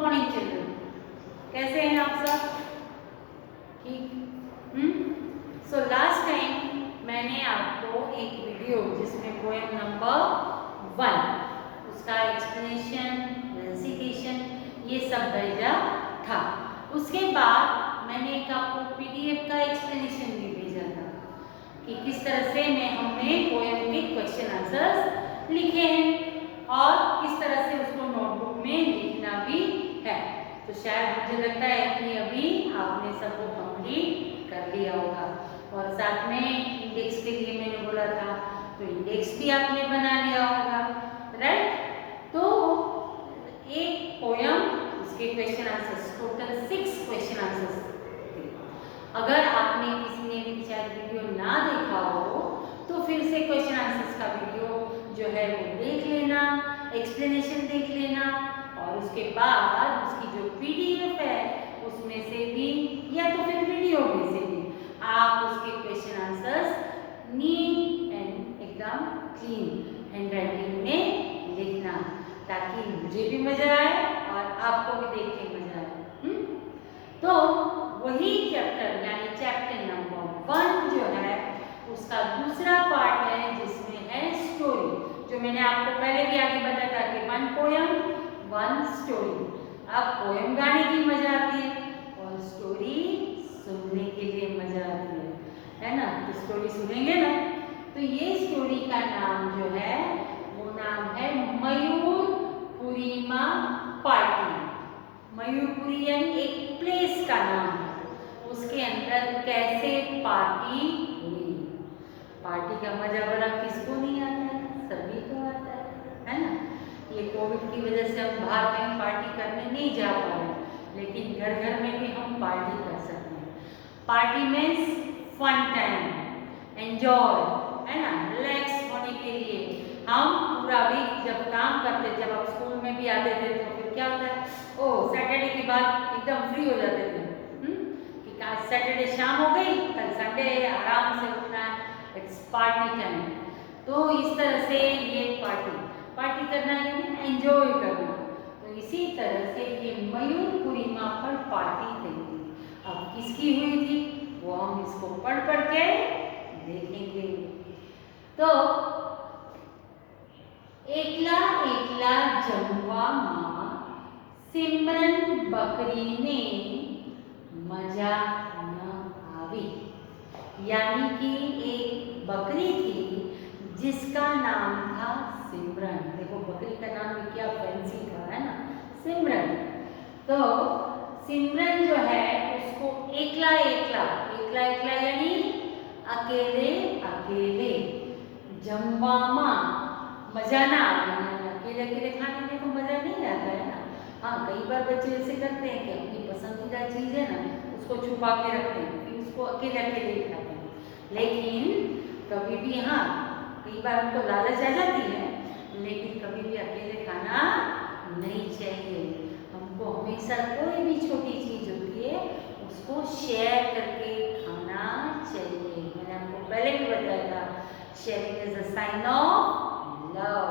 Morning children, कैसे हैं आप सब? ठीक। सो लास्ट टाइम मैंने आपको एक वीडियो जिसमें पोएम नंबर 1 उसका एक्सप्लेनेशन, रेसिटेशन ये सब भेजा था। उसके बाद मैंने एक आपको पीडीएफ का एक्सप्लेनेशन भी भेजा था कि किस तरह से हमने पोएम के क्वेश्चन आंसर्स लिखे हैं और किस तरह से उसको नोटबुक में लिखना भी है। तो शायद मुझे लगता है कि अभी आपने सबको कंप्लीट कर लिया होगा। और साथ में इंडेक्स के लिए मैंने बोला था तो इंडेक्स भी आपने बना लिया होगा, राइट? तो एक पोयम, उसके question answers, total 6 question answers थे। अगर आपने किसी ने भी शायद वीडियो ना देखा हो तो फिर से क्वेश्चन आंसर्स का वीडियो जो है वो देख लेना, एक्सप्लेनेशन देख लेना और उसके बाद उसकी जो पीडीएफ है उसमें से भी या तो फिर वीडियो में से भी आप उसके क्वेश्चन आंसर्स नीट एंड एकदम क्लीन हैंडराइटिंग में लिखना, ताकि मुझे भी मजा आए और आपको भी देख के मजा आए। तो वही चैप्टर यानी चैप्टर नंबर 1 जो है उसका दूसरा पार्ट है जिसमें है स्टोरी, जो मैंने आपको पहले भी आगे बताया था कि 1 पोयम 1 स्टोरी। अब पोयम गाने की मजा आती है और स्टोरी सुनने के लिए मजा आती है ना? तो स्टोरी सुनेंगे ना, तो ये स्टोरी का नाम जो है वो नाम है मयूरपुरीमा पार्टी। मयूरपुरी यानी एक प्लेस का नाम है, उसके अंदर कैसे पार्टी हुई। पार्टी का मजा बड़ा किसको नहीं आता है? सभी को आता है ना? ये कोविड की वजह से हम बाहर कहीं पार्टी करने नहीं जा पा रहे, लेकिन घर घर में भी हम पार्टी कर सकते हैं। Party means fun time, enjoy, है ना? रिलैक्स होने के लिए हम पूरा वीक जब काम करते, जब आप स्कूल में भी आते थे तो फिर क्या होता है, ओ सैटरडे के बाद एकदम फ्री हो जाते थे कि आज सैटरडे शाम हो गई, कल संडे आराम से उठना, इट्स पार्टी टाइम। तो इस तरह से ये पार्टी करना यानी एंजॉय करना। तो इसी तरह से ये मयूरपुरीमा पर पार्टी हुई थी। अब किसकी हुई थी वो हम इसको पढ़ के देखेंगे। तो एकला एकला जमुआ माँ सिमरन बकरी ने मजा न आवी, यानी कि एक बकरी थी जिसका नाम था सिमरन। देखो बकरी का नाम भी क्या फैंसी था, है ना? सिमरन। तो सिमरन जो है उसको एकला एकला यानी अकेले अकेले, जमुआ माँ मजा ना आवे, अकेले अकेले खाने में तो मजा नहीं आता है ना। हाँ, कई बार बच्चे ऐसे करते हैं कि अपनी पसंदीदा चीज़ है ना उसको छुपा के रखते हैं, फिर उसको अकेले अकेले ही खाते हैं। लेकिन कभी भी, हाँ कई बार हमको लालच आ जाती है, लेकिन कभी भी अकेले खाना नहीं चाहिए। हमको हमेशा कोई भी छोटी चीज़ होती है उसको शेयर करके खाना चाहिए। मैंने आपको पहले भी बताया था, sharing is a sign of love.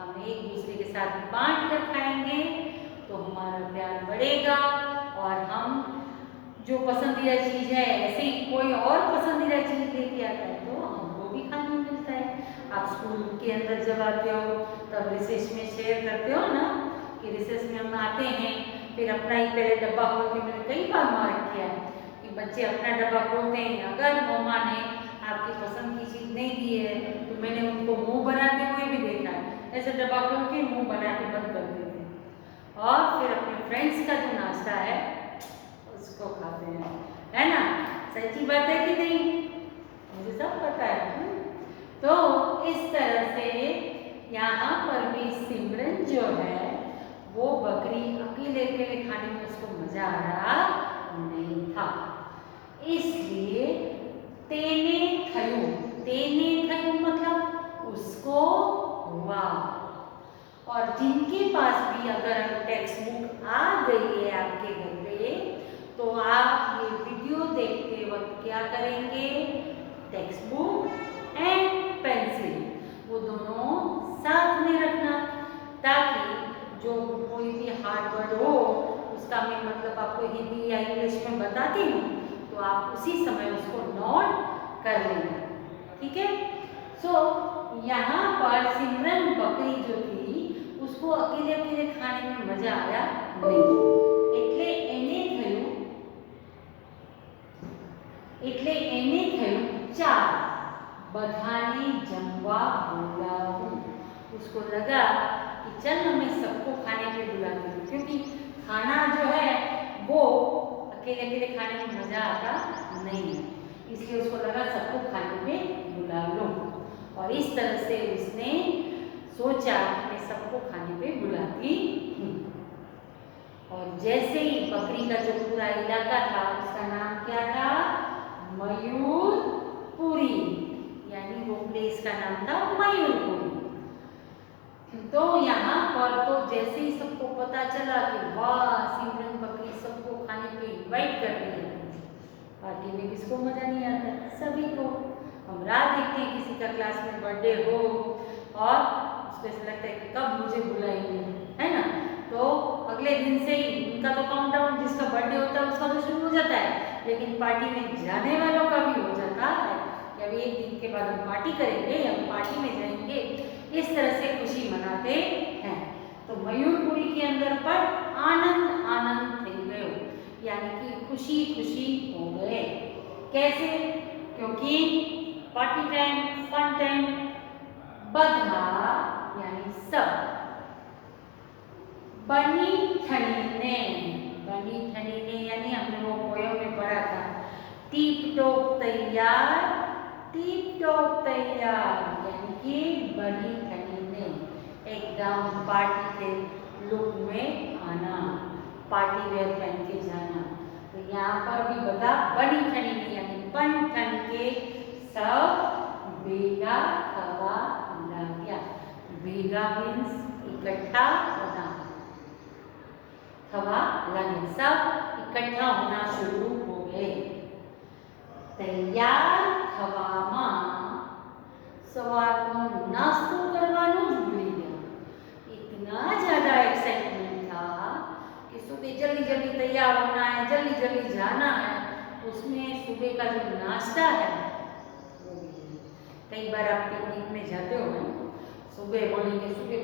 हम एक दूसरे के साथ बांट कर खाएंगे तो हमारा प्यार बढ़ेगा और हम जो पसंदीदा चीज़ है, ऐसे ही कोई और पसंदीदा चीज़ लेके आता है तो हमको भी खाने मिलता है। आप स्कूल के अंदर जब आते हो तब रिसेस में शेयर करते हो ना, कि रिसेस में हम आते हैं फिर अपना ही पहले डब्बा खोल के, मैंने कई बार मार्क किया है कि बच्चे अपना डब्बा खोलते हैं, अगर मम्मा ने आपकी पसंद की चीज़ नहीं दी है तो मैंने उनको मुंह बनाते हुए भी देखा है, ऐसे डब्बा खोल के मुंह बना के बंद कर देते हैं और फिर अपने फ्रेंड्स का जो नाश्ता है उसको खाते हैं, है ना? सच्ची बात है कि नहीं? मुझे सब पता है। तो इस तरह से यहाँ पर भी सिमरन जो है वो बकरी अकेले अकेले खाने में उसको मजा आ रहा नहीं था, इसलिए तेने थयू मतलब उसको हुआ। और जिनके पास भी अगर टेक्स्ट बुक आ गई है आपके घर पे तो आप ये वीडियो देखते वक्त क्या करेंगे, टेक्स्ट बुक एंड पेंसिल वो दोनों साथ में रखना, ताकि जो कोई भी हार्ड वर्ड हो उसका मैं मतलब आपको हिंदी या इंग्लिश में बताती हूँ, तो आप उसी समय उसको नोट कर लेना, ठीक है। सो यहाँ पर सिमरन बकरी जो थी उसको अकेले अकेले खाने में मजा आया नहीं, એટલે એને થયું ચાલ બધાને જમવા બોલાવું। उसको लगा कि चल मैं सबको खाने पे बुलाती हूँ, क्योंकि खाना जो है वो अकेले अकेले खाने में मजा आता नहीं है, इसलिए उसको लगा सबको खाने पे बुला लो। और इस तरह से उसने सोचा कि मैं सबको खाने पे बुलाती हूँ। और जैसे ही बकरी का जो पूरा इलाका था उसका नाम क्या था, मयूरपुरी, यानी वो प्लेस का नाम था मयूरपुरी। तो यहाँ पर तो जैसे ही सबको पता चला कि वाह सिमरन बकरी सबको खाने पे इनवाइट कर रही है, पार्टी में किसको मजा नहीं आता, सभी को। हम राह देखते हैं किसी का क्लास में बर्थडे हो और उसको ऐसा लगता है कि कब मुझे बुलाएंगे, है ना। तो अगले दिन से ही उनका तो काउंटडाउन, जिसका बर्थडे होता है उसका तो शुरू हो जाता है, लेकिन पार्टी में जाने वालों का भी हो जाता है कि अभी एक दिन के बाद हम पार्टी करेंगे, हम पार्टी में जाएंगे, इस तरह से खुशी मनाते हैं। तो मयूरपुरी के अंदर पर आनंद आनंद थे गए, यानी कि खुशी खुशी हो गए। कैसे? क्योंकि पार्टी टाइम, फन टाइम, बधा यानी सब, बनी ठनी ने यानी हमने वो पोयम में पढ़ा था, टीप टॉप तैयार, यानी कि बनी ठनी ने एकदम पार्टी के लुक में आना, पार्टी वेयर पहन के जाना। तो यहाँ पर भी बता बनी ठनी ने यानी बन ठन के सब भेगा थवा लाग्या। भेगा मीन्स इकट्ठा होना, थवा लगे सब इकट्ठा होना शुरू हो गए। तैयार થવામાં સવારનો નાસ્તો કરવાનો જ ભૂલી ગયા। इतना ज़्यादा एक्साइटमेंट था कि सुबह जल्दी जल्दी तैयार होना है, जल्दी जल्दी जाना है, उसमें सुबह का जो नाश्ता है वो भी। कई बार आप पिकनिक में जाते हो ना, सुबह बोलेंगे सुबह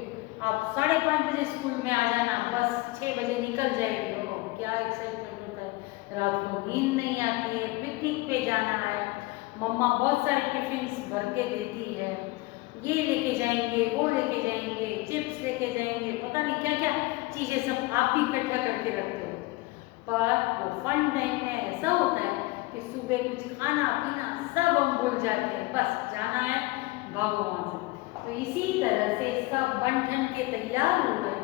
आप 5:30 बजे स्कूल में आ जाना, बस 6 बजे निकल जाएगी, हो क्या एक्साइटमेंट होता है, रात को नींद नहीं आती है, पिकनिक पे जाना है, मम्मा बहुत सारे टिफिन भर के देती है, ये लेके जाएंगे, वो लेके जाएंगे, चिप्स लेके जाएंगे, पता नहीं क्या क्या चीज़ें सब आप भी इकट्ठा करके रखते हो। पर वो फन टाइम में ऐसा होता है कि सुबह कुछ खाना पीना सब हम भूल जाते हैं, बस जाना है भागो वहाँ से। तो इसी तरह से सब बन ठन के तैयार हो गए,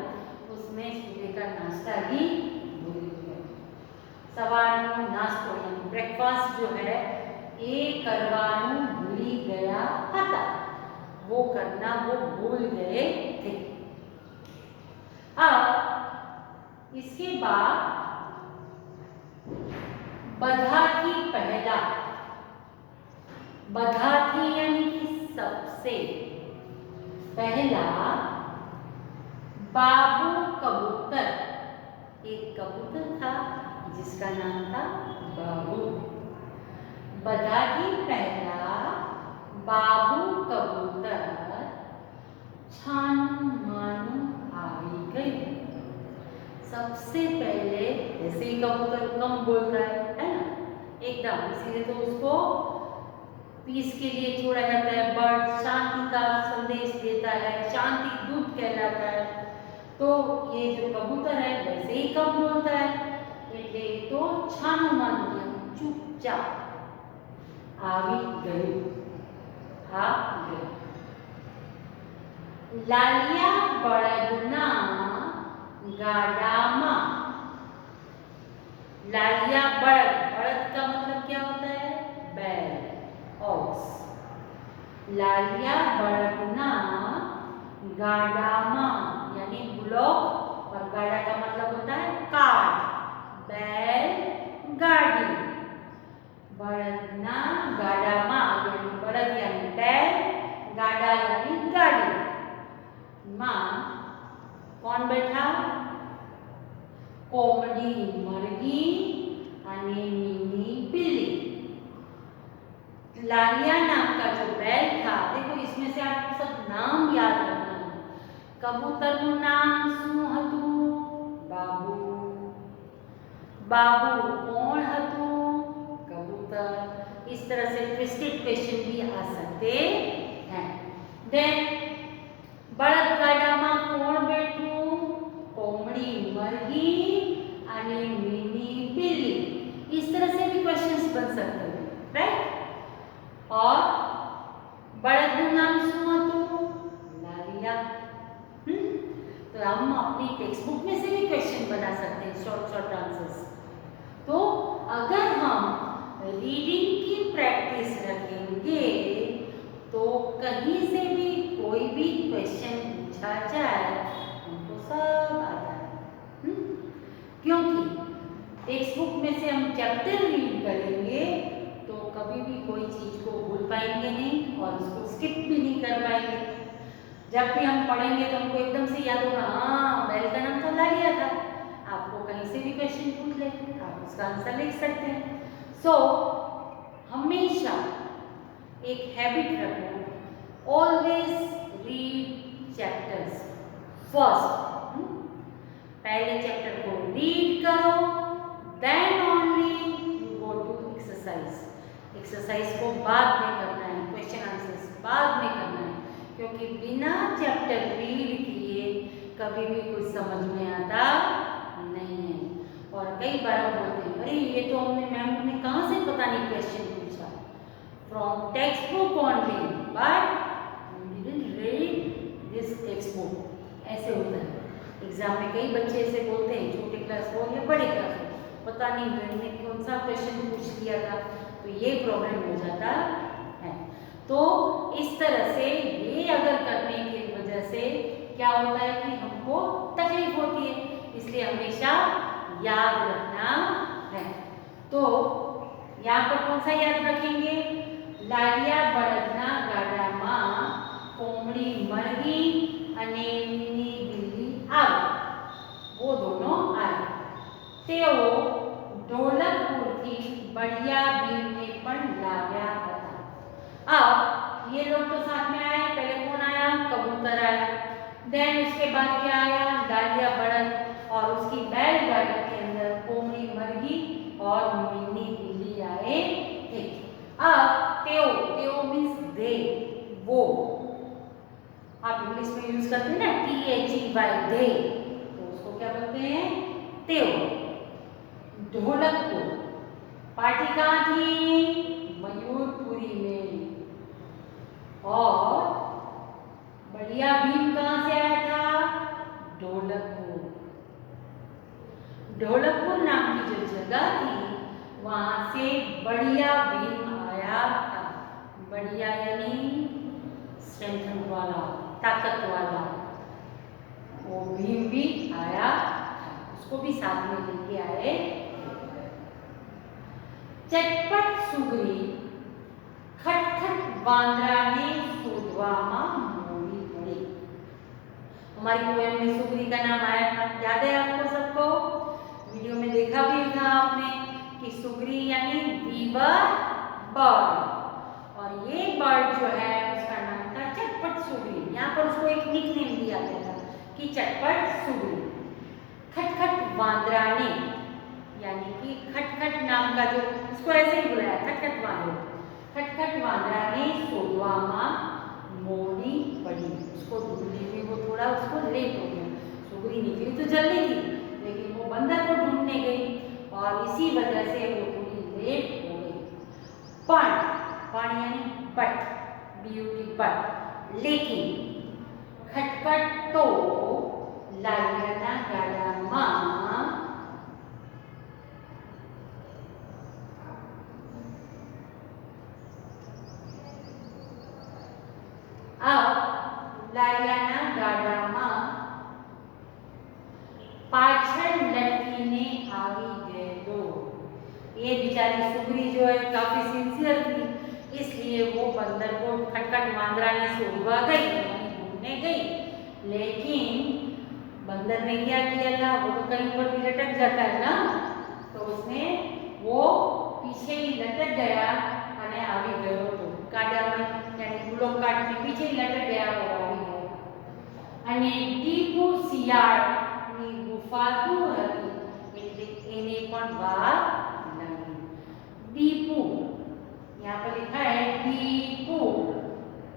उसमें सुबह का नाश्ता ही भूल गए। सवारનો नाश्तो यानी ब्रेकफास्ट जो है ये करवानू भूली गया था, वो करना वो भूल गए थे। अब इसके बाद बधाथी पहला, बधाथी यानी कि सबसे पहला बाबू कबूतर, एक कबूतर था जिसका नाम था बाबू। बधाथी पहला बाबू कबूतर छानू मानू आवी गई। सबसे पहले, जैसे ही कबूतर कम बोलता है ना एकदम, इसीलिए तो उसको पीस के लिए छोड़ा जाता है। बर्ड शांति का संदेश देता है, शांति दूत कहलाता है। तो ये जो कबूतर है वैसे ही कम बोलता है, એટલે तो छानू मानू चुपचाप આવી ગયું, आ गई। लालिया बળદના गाडामा, लालिया बळद, बळद का मतलब क्या होता है, बैल, ऑक्स। लालिया बळदना गाडामा यानी ब्लॉक, और गाड़ा का मतलब होता है कार्ट, बैल गाड़ी। बळदना गाडामा यानी बळद यानी बैल, गाड़ा यानी गाड़ी। मां कौन बैठा, कोमड़ी मरगी અને मीनी बिल्ली। लालिया नाम का जो बैल था, देखो इसमें से आप सब नाम याद रखना। कबूतरનું નામ શું હતું? બાબુ। बाबू कौन હતું? कबूतर। इस तरह से ट्विस्टेड क्वेश्चन भी आ सकते हैं। देन बળદગાડામાં કોણ બેઠું? કોમડી મરઘી અને મીની बिल्ली। इस तरह से भी क्वेश्चंस बन सकते हैं, राइट। और बળદનું નાम શું હતું? लालिया। तो हम अपनी टेक्स्ट बुक में से भी क्वेश्चन बना सकते हैं, शॉर्ट आंसर्स। तो अगर हम रीडिंग की प्रैक्टिस रखेंगे तो कहीं से भी कोई भी क्वेश्चन पूछा जाए हमको सब आता है। क्योंकि टेक्स्ट बुक में से हम चैप्टर रीड करेंगे तो कभी भी कोई चीज़ को भूल पाएंगे नहीं और उसको स्किप भी नहीं कर पाएंगे। जब भी हम पढ़ेंगे तो हमको एकदम से याद होगा, हाँ बैल का नाम तो लालिया था। आपको कहीं से भी क्वेश्चन पूछ ले, आप उसका आंसर लिख सकते हैं। सो हमेशा एक हैबिट रखो, ऑलवेज रीड चैप्टर्स फर्स्ट। पहले चैप्टर को रीड करो, then only you go to exercise को बाद में करना है, क्वेश्चन आंसर्स बाद में करना है। क्योंकि बिना चैप्टर रीड किए कभी भी कुछ समझ में आता नहीं है। और कई बार हम बोलते हैं, अरे ये तो हमने मैम ने कहाँ से पता नहीं क्वेश्चन पूछा, from text book only, but we didn't read this text book. ऐसे होता है। एग्जाम में कई बच्चे ऐसे बोलते हैं, छोटे क्लास हो या बड़े क्लास हो, पता नहीं मैम ने कौन सा क्वेश्चन पूछ लिया था, तो ये प्रॉब्लम हो जाता है। तो इस तरह से ये अगर करने की वजह से क्या होता है कि हमको तकलीफ होती है, इसलिए हमेशा याद रखना है। तो यहाँ पर कौन सा याद रखेंगे? लालिया बળદના ગાડામાં કોમડી મરઘી અને મીની બિલ્લી આવી, वो दोनों आए। તેઓ ઢોલકપુરથી બળિયા ભીમને પણ લાવ્યા હતા। अब ये लोग तो साथ में आए, पहले कौन आया? कबूतर आया। देन उसके बाद क्या आया? लालिया बળદ और उसकी बैलगाड़ी के अंदर कोमड़ी मरघी और मीनी बिल्ली आए थे। अब तेओ मीन्स दे, वो आप इंग्लिश में यूज करते हैं ना, THEY दे, तो उसको क्या बोलते हैं? तेओ। ढोलकपुर पार्टी कहाँ थी? मयूरपुरी में। और बढ़िया भीम कहाँ से आया था? ढोलकपुर। ढोलकपुर नाम की जो जगह थी वहां से बढ़िया भीम आया था। बढ़िया यानी स्ट्रेंथ वाला, ताकत वाला, वो भीम भी आया था, उसको भी साथ में लेके आए। चटपट सुगरी खटखट वांदराने शोधवामा मोड़ी पड़ी। हमारी पोएम में सुगरी का नाम आया था, याद है आपको सबको? वीडियो में देखा भी था आपने कि सुगरी यानी वीवर बर्ड, और ये बर्ड जो है उसका नाम था चटपट सुगरी। यहाँ पर उसको एक निकनेम दिया गया था कि चटपट सुगरी। खटखट वांदराने यानी कि खटखट नाम का जो, उसको ऐसे ही बुलाया खटखट वांदरा। खटखट वांदराने शोधवामा मोड़ी पड़ी, उसको ढूंढने में वो थोड़ा उसको लेट हो गया। सुगरी निकली तो जल्दी थी, लेकिन वो बंदर को ढूंढने गई और इसी वजह से वो थोड़ी लेट हो गई। पण यानी बट, ब्यूटी बट, लेकिन खटखट तो लालियाना गाडाમાં લાલિયાના ગાડામાં પાછળ લટકીને આવી ગયેલો। ये बेचारी सुगरी जो है काफी सिंसियर थी, इसलिए वो बंदर को खटखट वांदरा ने शोधवा गई, ढूंढने गई, लेकिन बंदर ने क्या किया था, वो तो कहीं पर भी लटक जाता है ना, तो उसने वो पीछे ही लटक गया અને આવી ગયો હતો કાંડામાં, यानी ગુલો કાઢને પીછે ही लटक गया और આવી ગયો. અને ટીપુ શિયાળની ગુફા દૂર હતી એટલે એને પણ વાર લાગી. दीपू यहाँ पर लिखा है दीपू,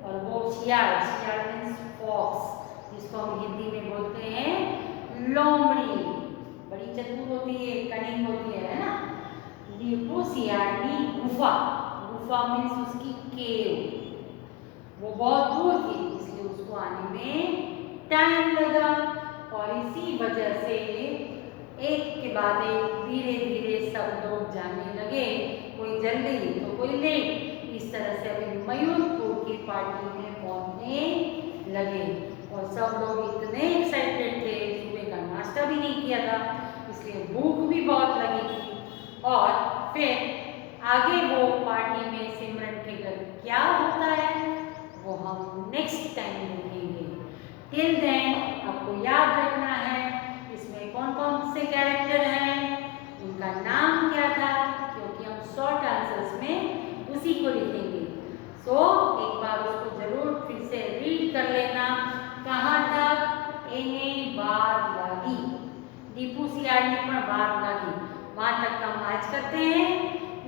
और वो शियाल, शियाल मीन्स फॉक्स, जिसको हम हिंदी में बोलते हैं लोमड़ी. बड़ी चतुर होती है, कनिंग होती है ना. दीपू शियाली गुफा, गुफा मीन्स उसकी केव, वो बहुत दूर थी इसलिए उसको आने में टाइम लगा. और इसी वजह से एक के बाद एक धीरे धीरे सब लोग जाने लगे, कोई जल्दी तो कोई लेट. इस तरह से अभी मयूरपुर की पार्टी में पहुंचने लगे और सब लोग इतने एक्साइटेड थे, सुबह का नाश्ता भी नहीं किया था इसलिए भूख भी बहुत लगी थी. और फिर आगे वो पार्टी में सिमरन के घर क्या होता है वो हम नेक्स्ट टाइम देखेंगे. टिल देन आपको याद रखना है इसमें कौन कौन से कैरेक्टर हैं, उनका नाम क्या था, क्योंकि हम शॉर्ट आंसर्स में उसी को लिखेंगे. सो एक बार उसको जरूर फिर से रीड कर लेना. कहाँ तक, एने बार लागी, दीपू सियाली पर बार लागी, वहाँ तक हम आज करते हैं.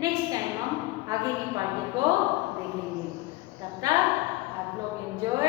नेक्स्ट टाइम हम आगे की पार्टी को देखेंगे. तब तक आप लोग एंजॉय